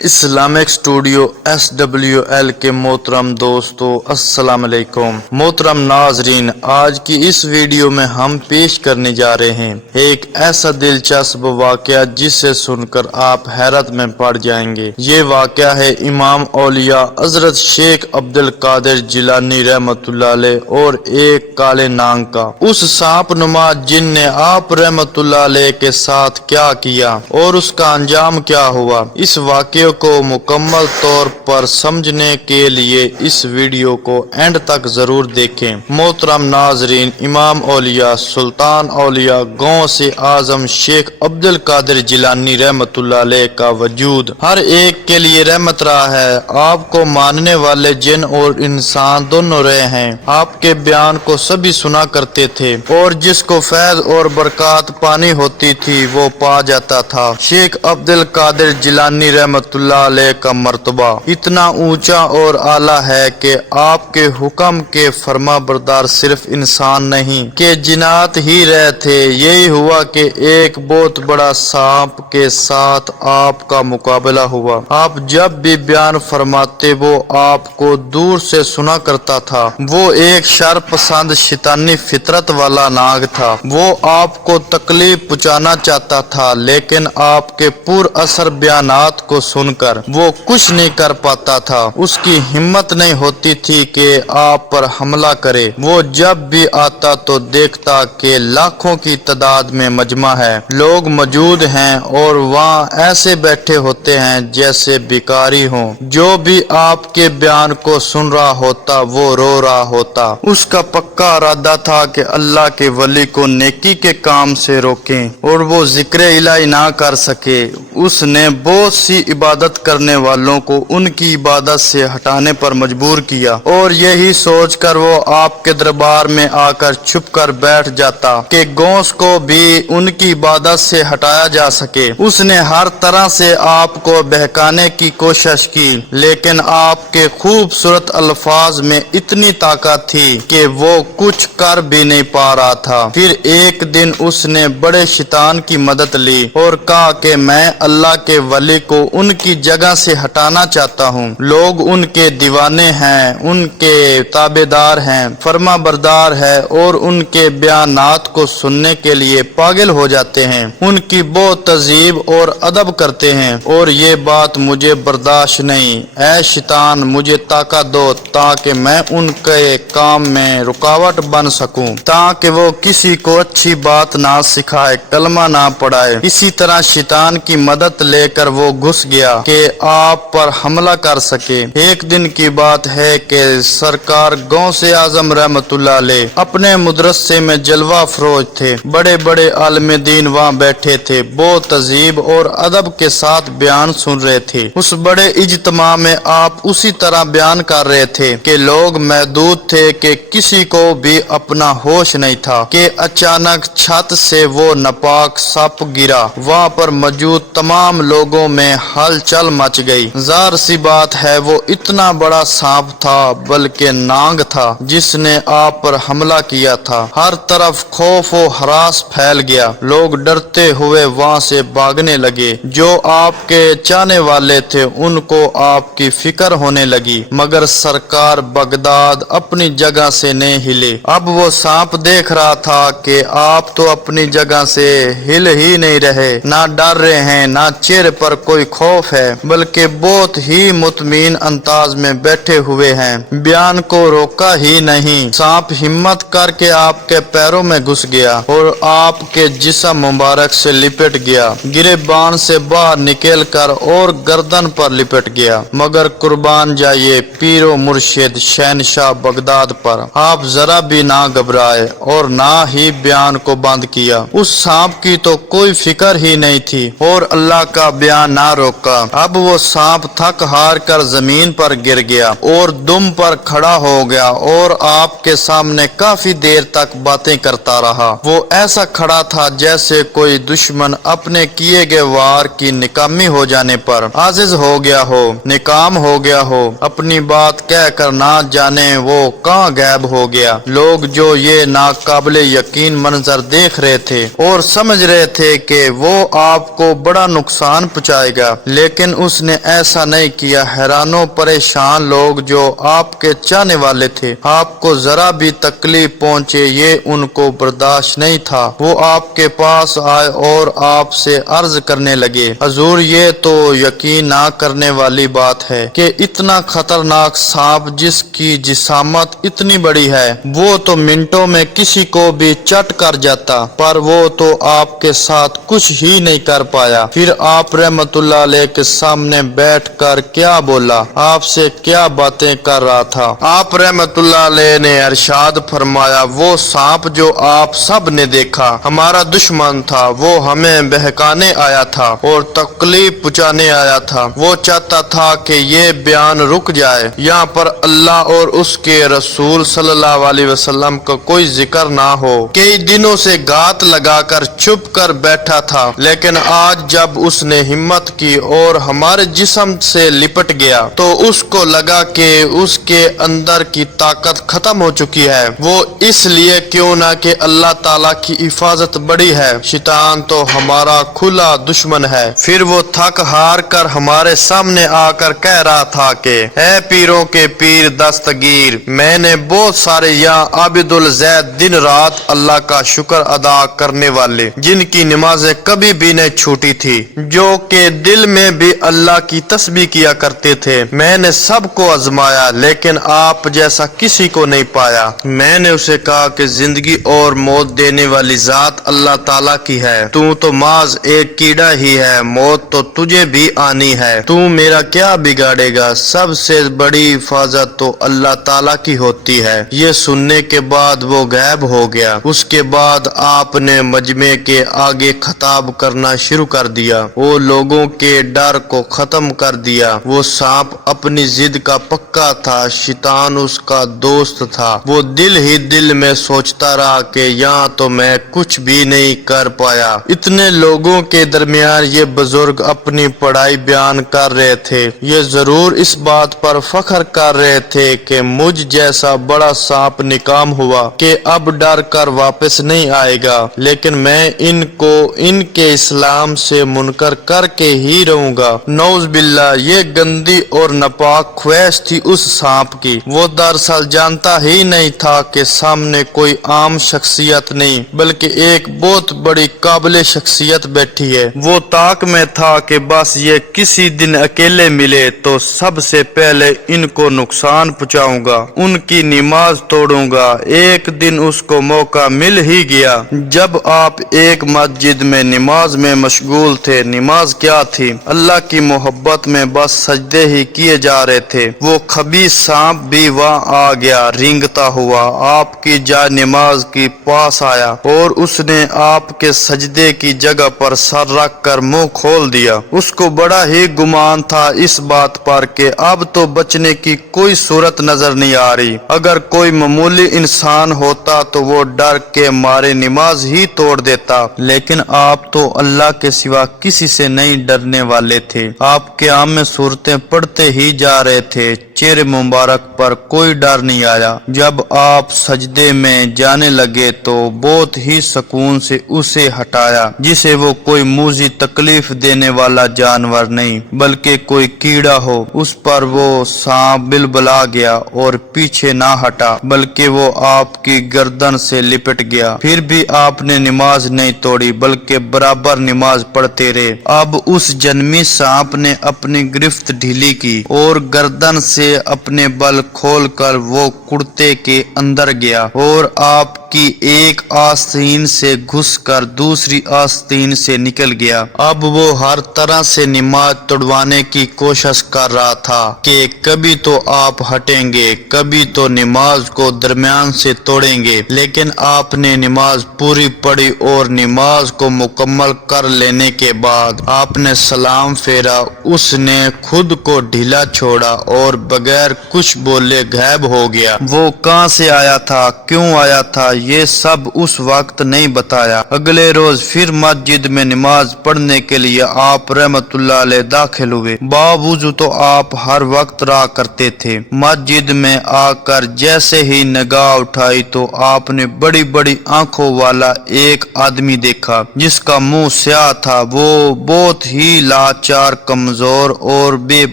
Islamic studio SWL के मोहतरम दोस्तों अस्सलाम वालेकुम। मोहतरम नाजरीन, आज की इस वीडियो में हम पेश करने जा रहे हैं एक ऐसा दिलचस्प वाक़या जिसे सुनकर आप हैरत में पड़ जाएंगे। ये वाक़या है इमाम औलिया हज़रत शेख अब्दुल कादिर जिलानी रहमतुल्लाह अलैह और एक काले नांग का। उस सांप नुमा जिन ने आप रहमतुल्लाह अलैह के साथ क्या किया और उसका अंजाम क्या हुआ, इस वाक़े को मुकम्मल तौर पर समझने के लिए इस वीडियो को एंड तक जरूर देखें। मोहतरम नाजरीन, इमाम औलिया सुल्तान औलिया गौ से आजम शेख अब्दुल कादिर जिलानी रहमतुल्लाह अलैह का वजूद हर एक के लिए रहमत रहा है। आपको मानने वाले जिन और इंसान दोनों रहे हैं। आपके बयान को सभी सुना करते थे और जिसको फैज और बरकत पानी होती थी वो पा जाता था। शेख अब्दुल कादिर जिलानी रहमतुल्लाह अलैह का मर्तबा इतना ऊंचा और आला है कि आपके हुक्म के फरमा बरदार सिर्फ इंसान नहीं के जिन्नात ही रहे थे। यही हुआ कि एक बहुत बड़ा सांप के साथ आपका मुकाबला हुआ। आप जब भी बयान फरमाते वो आपको दूर से सुना करता था। वो एक शर पसंद शैतानी फितरत वाला नाग था। वो आपको तकलीफ पहुंचाना चाहता था, लेकिन आपके पुर असर बयानात को सुनकर वो कुछ नहीं कर पाता था। उसकी हिम्मत नहीं होती थी कि आप पर हमला करे। वो जब भी आता तो देखता कि लाखों की तादाद में मजमा है, लोग मौजूद हैं और वहाँ ऐसे बैठे होते हैं जैसे भिखारी हों। जो भी आपके बयान को सुन रहा होता वो रो रहा होता। उसका पक्का इरादा था कि अल्लाह के वली को नेकी के काम से रोकें और वो जिक्र इलाही ना कर सके। उसने बहुत सी इबादत करने वालों को उनकी इबादत से हटाने पर मजबूर किया और यही सोचकर वो आपके दरबार में आकर छुप कर बैठ जाता कि गौस को भी उनकी इबादत से हटाया जा सके। उसने हर तरह से आपको बहकाने की कोशिश की, लेकिन आपके खूबसूरत अल्फाज में इतनी ताकत थी कि वो कुछ कर भी नहीं पा रहा था। फिर एक दिन उसने बड़े शैतान की मदद ली और कहा कि मैं अल्लाह के वली को उनकी जगह से हटाना चाहता हूँ। लोग उनके दीवाने हैं, उनके ताबेदार हैं, फर्मा बरदार है और उनके बयानात को सुनने के लिए पागल हो जाते हैं। उनकी बहुत तजीब और अदब करते हैं और ये बात मुझे बर्दाश्त नहीं। ऐ शैतान, मुझे ताकत दो ताकि मैं उनके काम में रुकावट बन सकूं, ताकि वो किसी को अच्छी बात ना सिखाए, कलमा ना पढ़ाए। इसी तरह शैतान की मदद लेकर वो घुस गया कि आप पर हमला कर सके। एक दिन की बात है कि सरकार गौ से आजम रहमतुल्लाह अलैह अपने मदरसे में जलवा फरोज थे। बड़े बड़े आलिम दीन वहाँ बैठे थे, बहुत तजीब और अदब के साथ बयान सुन रहे थे। उस बड़े इज्तिमा में आप उसी तरह बयान कर रहे थे कि लोग महदूद थे कि किसी को भी अपना होश नहीं था कि अचानक छत से वो नापाक सांप गिरा। वहाँ पर मौजूद तमाम लोगों में हलचल मच गई। ज़ाहिर सी बात है वो इतना बड़ा सांप था, बल्कि नांग था जिसने आप पर हमला किया था। हर तरफ खौफ और हरास फैल गया। लोग डरते हुए वहाँ से भागने लगे। जो आपके चाहने वाले थे उनको आपकी फिक्र होने लगी, मगर सरकार बगदाद अपनी जगह से नहीं हिले। अब वो सांप देख रहा था कि आप तो अपनी जगह से हिल ही नहीं रहे, ना डर रहे हैं, ना चेहरे पर कोई खौफ है, बल्कि बहुत ही मुतमीन अंदाज में बैठे हुए हैं। बयान को रोका ही नहीं। सांप हिम्मत करके आपके पैरों में घुस गया और आपके जिस्म मुबारक से लिपट गया। गिरेबान से बाहर निकल कर और गर्दन पर लिपट गया। मगर कुर्बान जाइए पीरो मुर्शिद शहनशाह बगदाद पर, आप जरा भी ना घबराए और ना ही बयान को बंद किया। उस सांप की तो कोई फिक्र ही नहीं थी और अल्लाह का बयान ना रोका। अब वो सांप थक हार कर जमीन पर गिर गया और दुम पर खड़ा हो गया और आपके सामने काफी देर तक बातें करता रहा। वो ऐसा खड़ा था जैसे कोई दुश्मन अपने किए गए वार की निकामी हो जाने पर आजिज हो गया हो, निकाम हो गया हो। अपनी बात कह कर ना जाने वो कहाँ गायब हो गया। लोग जो ये नाकाबिले यकीन मंजर देख रहे थे और समझ रहे थे कि वो आपको बड़ा नुकसान पहुंचाएगा, लेकिन लेकिन उसने ऐसा नहीं किया। हैरानों परेशान लोग जो आपके चाहने वाले थे, आपको जरा भी तकलीफ पहुंचे ये उनको बर्दाश्त नहीं था। वो आपके पास आए और आपसे अर्ज करने लगे, हजूर ये तो यकीन ना करने वाली बात है कि इतना खतरनाक सांप जिसकी जिसामत इतनी बड़ी है, वो तो मिनटों में किसी को भी चट कर जाता, पर वो तो आपके साथ कुछ ही नहीं कर पाया। फिर आप रहमतुल्लाह अलैह के सामने बैठकर क्या बोला, आपसे क्या बातें कर रहा था। आप रहमतुल्लाह अलैह ने इरशाद फरमाया, वो सांप जो आप सब ने देखा हमारा दुश्मन था, वो हमें बहकाने आया था और तकलीफ पहुंचाने आया था। वो चाहता था कि ये बयान रुक जाए, यहाँ पर अल्लाह और उसके रसूल सल्लल्लाहु अलैहि वसल्लम का कोई जिक्र ना हो। कई दिनों से घात लगाकर छुप कर बैठा था, लेकिन आज जब उसने हिम्मत की और हमारे जिस्म से लिपट गया तो उसको लगा कि उसके अंदर की ताकत खत्म हो चुकी है। वो इसलिए क्यों ना कि अल्लाह ताला की हिफाजत बड़ी है, शैतान तो हमारा खुला दुश्मन है। फिर वो थक हार कर हमारे सामने आकर कह रहा था कि ऐ पीरों के पीर दस्तगीर, मैंने बहुत सारे यहाँ आबिदुल जैद दिन रात अल्लाह का शुक्र अदा करने वाले जिनकी नमाजें कभी भी नहीं छूटी थी, जो के दिल में भी अल्लाह की तस्बीह किया करते थे। मैंने सबको आजमाया लेकिन आप जैसा किसी को नहीं पाया। मैंने उसे कहा कि जिंदगी और मौत देने वाली जात अल्लाह ताला की है, तू तो माज एक कीड़ा ही है, मौत तो तुझे भी आनी है, तू मेरा क्या बिगाड़ेगा, सबसे बड़ी हिफाजत तो अल्लाह ताला की होती है। ये सुनने के बाद वो गायब हो गया। उसके बाद आपने मजमे के आगे खताब करना शुरू कर दिया, वो लोगों के डर को खत्म कर दिया। वो सांप अपनी जिद का पक्का था, शैतान उसका दोस्त था। वो दिल ही दिल में सोचता रहा कि यहाँ तो मैं कुछ भी नहीं कर पाया। इतने लोगों के दरमियान ये बुजुर्ग अपनी पढ़ाई बयान कर रहे थे। ये जरूर इस बात पर फख्र कर रहे थे कि मुझ जैसा बड़ा सांप निकाम हुआ कि अब डर कर वापस नहीं आएगा, लेकिन मैं इनको इनके इस्लाम से मुनकर करके ही रहूंगा। नौज बिल्ला, ये गंदी और नापाक ख्वाहिश थी उस सांप की। वो दरअसल जानता ही नहीं था कि सामने कोई आम शख्सियत नहीं बल्कि एक बहुत बड़ी काबिल शख्सियत बैठी है। वो ताक में था कि बस ये किसी दिन अकेले मिले तो सबसे पहले इनको नुकसान पहुंचाऊंगा, उनकी नमाज तोड़ूंगा। एक दिन उसको मौका मिल ही गया जब आप एक मस्जिद में नमाज में मशगूल थे। नमाज क्या थी, अल्लाह की मोहब्बत में बस सजदे ही किए जा रहे थे। वो खबीस सांप भी वहाँ आ गया रेंगता हुआ, आपकी जा नमाज के पास आया और उसने आपके सजदे की जगह पर सर रख कर मुंह खोल दिया। उसको बड़ा ही गुमान था इस बात पर कि अब तो बचने की कोई सूरत नजर नहीं आ रही। अगर कोई मामूली इंसान होता तो वो डर के मारे नमाज ही तोड़ देता, लेकिन आप तो अल्लाह के सिवा किसी से नहीं डरने वाले थे। आप क़याम में सूरतें पढ़ते ही जा रहे थे, चेहरे मुबारक पर कोई डर नहीं आया। जब आप सजदे में जाने लगे तो बहुत ही सुकून से उसे हटाया, जिसे वो कोई मुझी तकलीफ देने वाला जानवर नहीं बल्कि कोई कीड़ा हो। उस पर वो सांप बिलबला गया और पीछे ना हटा बल्कि वो आपकी गर्दन से लिपट गया। फिर भी आपने नमाज नहीं तोड़ी बल्कि बराबर नमाज पढ़ते रहे। अब उस जन्मी सांप ने अपनी गिरफ्त ढीली की और गर्दन से अपने बल खोलकर वो कुर्ते के अंदर गया और आपकी एक आस्तीन से घुसकर दूसरी आस्तीन से निकल गया। अब वो हर तरह से नमाज तोड़वाने की कोशिश कर रहा था कि कभी तो आप हटेंगे, कभी तो नमाज को दरमियान से तोड़ेंगे, लेकिन आपने नमाज पूरी पढ़ी और नमाज को मुकम्मल कर लेने के बाद आपने सलाम फेरा। उसने खुद को ढीला छोड़ा और बगैर कुछ बोले गायब हो गया। वो कहाँ से आया था, क्यों आया था, یہ سب اس وقت نہیں بتایا۔ اگلے روز پھر مسجد میں نماز پڑھنے کے لیے آپ رحمت اللہ علیہ داخل ہوئے۔ باوضو تو آپ ہر وقت رہا کرتے تھے۔ مسجد میں آ کر جیسے ہی نگاہ اٹھائی تو آپ نے بڑی بڑی آنکھوں والا ایک آدمی دیکھا جس کا منہ سیاہ تھا۔ وہ بہت ہی لاچار، کمزور اور بے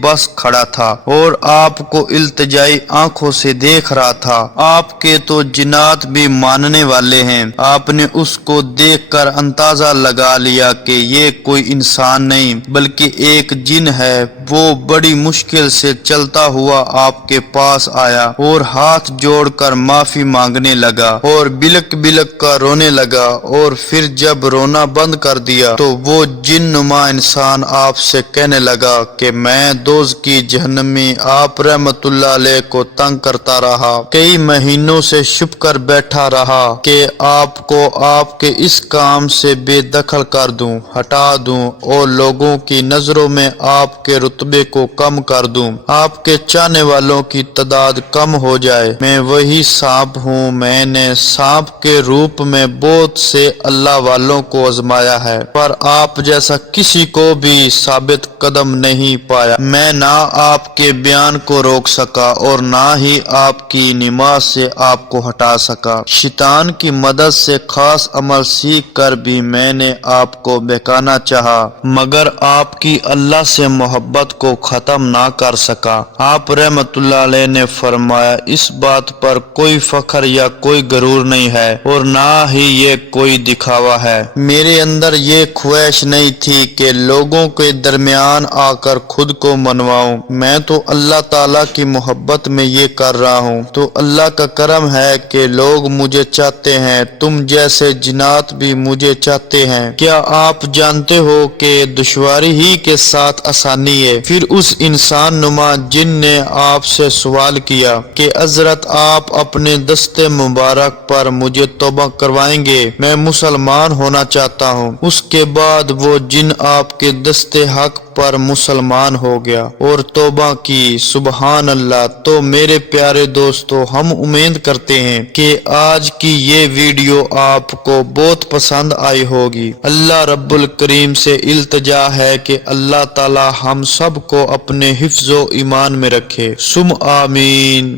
بس کھڑا تھا اور آپ کو التجائی آنکھوں سے دیکھ رہا تھا۔ آپ کے تو جنات بھی ماننے والے ہیں۔ آپ نے اس کو دیکھ کر اندازہ لگا لیا کہ یہ کوئی انسان نہیں بلکہ ایک جن ہے۔ وہ بڑی مشکل سے چلتا ہوا آپ کے پاس آیا اور ہاتھ جوڑ کر معافی مانگنے لگا اور بلک بلک کر رونے لگا، اور پھر جب رونا بند کر دیا تو وہ جن نما انسان آپ سے کہنے لگا کہ میں دوزخ کی جہنم میں آپ رحمت اللہ علیہ کو تنگ کرتا رہا، کئی مہینوں سے چھپ کر بیٹھا رہا کہ آپ کو آپ کے اس کام سے بے دخل کر دوں، ہٹا دوں اور لوگوں کی نظروں میں آپ کے رتبے کو کم کر دوں، آپ کے چاہنے والوں کی تعداد کم ہو جائے۔ میں وہی سانپ ہوں۔ میں نے سانپ کے روپ میں بہت سے اللہ والوں کو آزمایا ہے پر آپ جیسا کسی کو بھی ثابت قدم نہیں پایا۔ میں نہ آپ کے بیان کو روک سکا اور نہ ہی آپ کی نماز سے آپ کو ہٹا سکا۔ شیطان کی مدد سے خاص عمل سیکھ کر بھی میں نے آپ کو بہکانا چاہا مگر آپ کی اللہ سے محبت کو ختم نہ کر سکا۔ آپ رحمت اللہ علیہ نے فرمایا، اس بات پر کوئی فخر یا کوئی غرور نہیں ہے اور نہ ہی یہ کوئی دکھاوا ہے۔ میرے اندر یہ خواہش نہیں تھی کہ لوگوں کے درمیان آ کر خود کو منواؤں۔ میں تو اللہ تعالیٰ کی محبت میں یہ کر رہا ہوں تو اللہ کا کرم ہے کہ لوگ مجھے چاہتے ہیں، تم جیسے جنات بھی مجھے چاہتے ہیں۔ کیا آپ جانتے ہو کہ دشواری ہی کے ساتھ آسانی ہے؟ پھر اس انسان نما جن نے آپ سے سوال کیا کہ حضرت آپ اپنے دست مبارک پر مجھے توبہ کروائیں گے؟ میں مسلمان ہونا چاہتا ہوں۔ اس کے بعد وہ جن آپ کے دست حق پر مسلمان ہو گیا اور توبہ کی۔ سبحان اللہ۔ تو میرے پیارے دوستو، ہم امید کرتے ہیں کہ آج کی یہ ویڈیو آپ کو بہت پسند آئی ہوگی۔ اللہ رب الکریم سے التجا ہے کہ اللہ تعالی ہم سب کو اپنے حفظ و ایمان میں رکھے۔ سم آمین۔